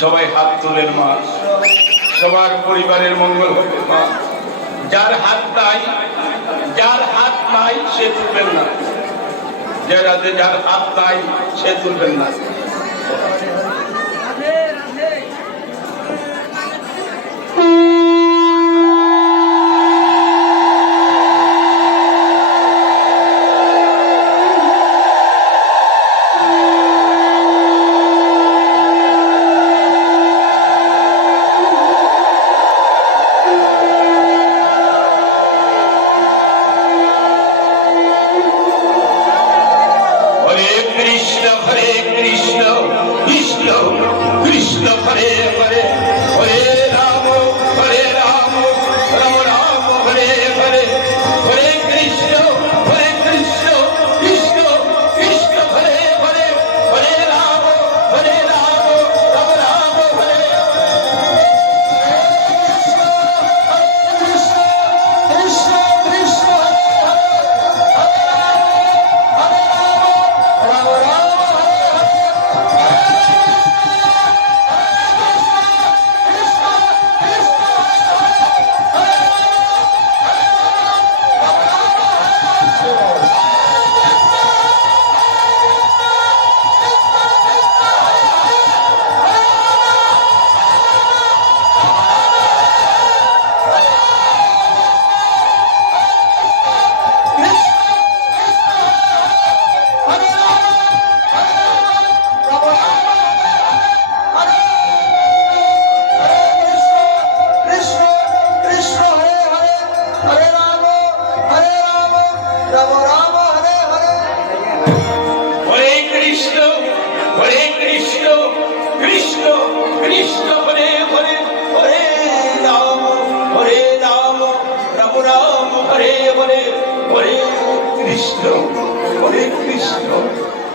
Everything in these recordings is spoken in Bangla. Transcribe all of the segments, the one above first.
সবাই হাত তোলেন মা, সবার পরিবারের মঙ্গল হবে মা। যার হাত নাই সে তুলবেন না, যার হাত নাই সে তুলবেন না।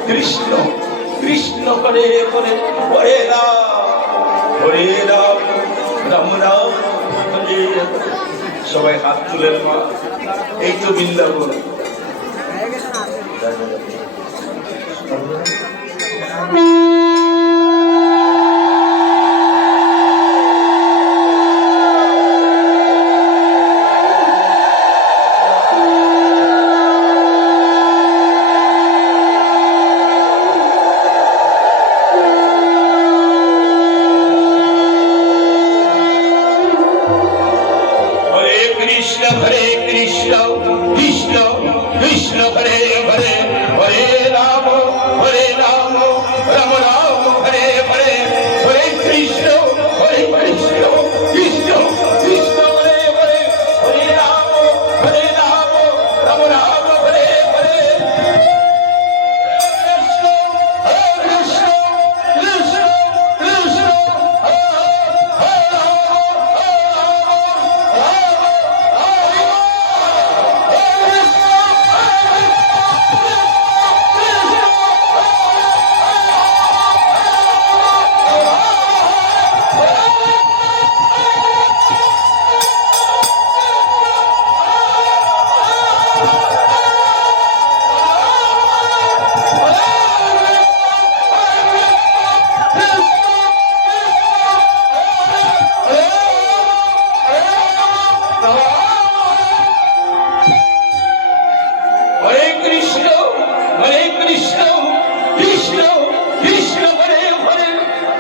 কৃষ্ণ কৃষ্ণ হরে হরে হরে রাম রাম রাম হরে হরে। সবাই হাত তুলেন মা, এই তো বৃন্দাবন। हरे कृष्ण कृष्ण कृष्ण हरे हरे हरे राम राम राम हरे हरे हरे कृष्ण कृष्ण कृष्ण हरे हरे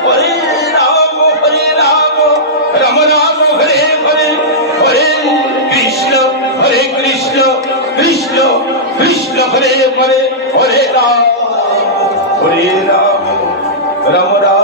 हरे राम राम राम हरे हरे कृष्ण कृष्ण कृष्ण हरे हरे हरे राम राम राम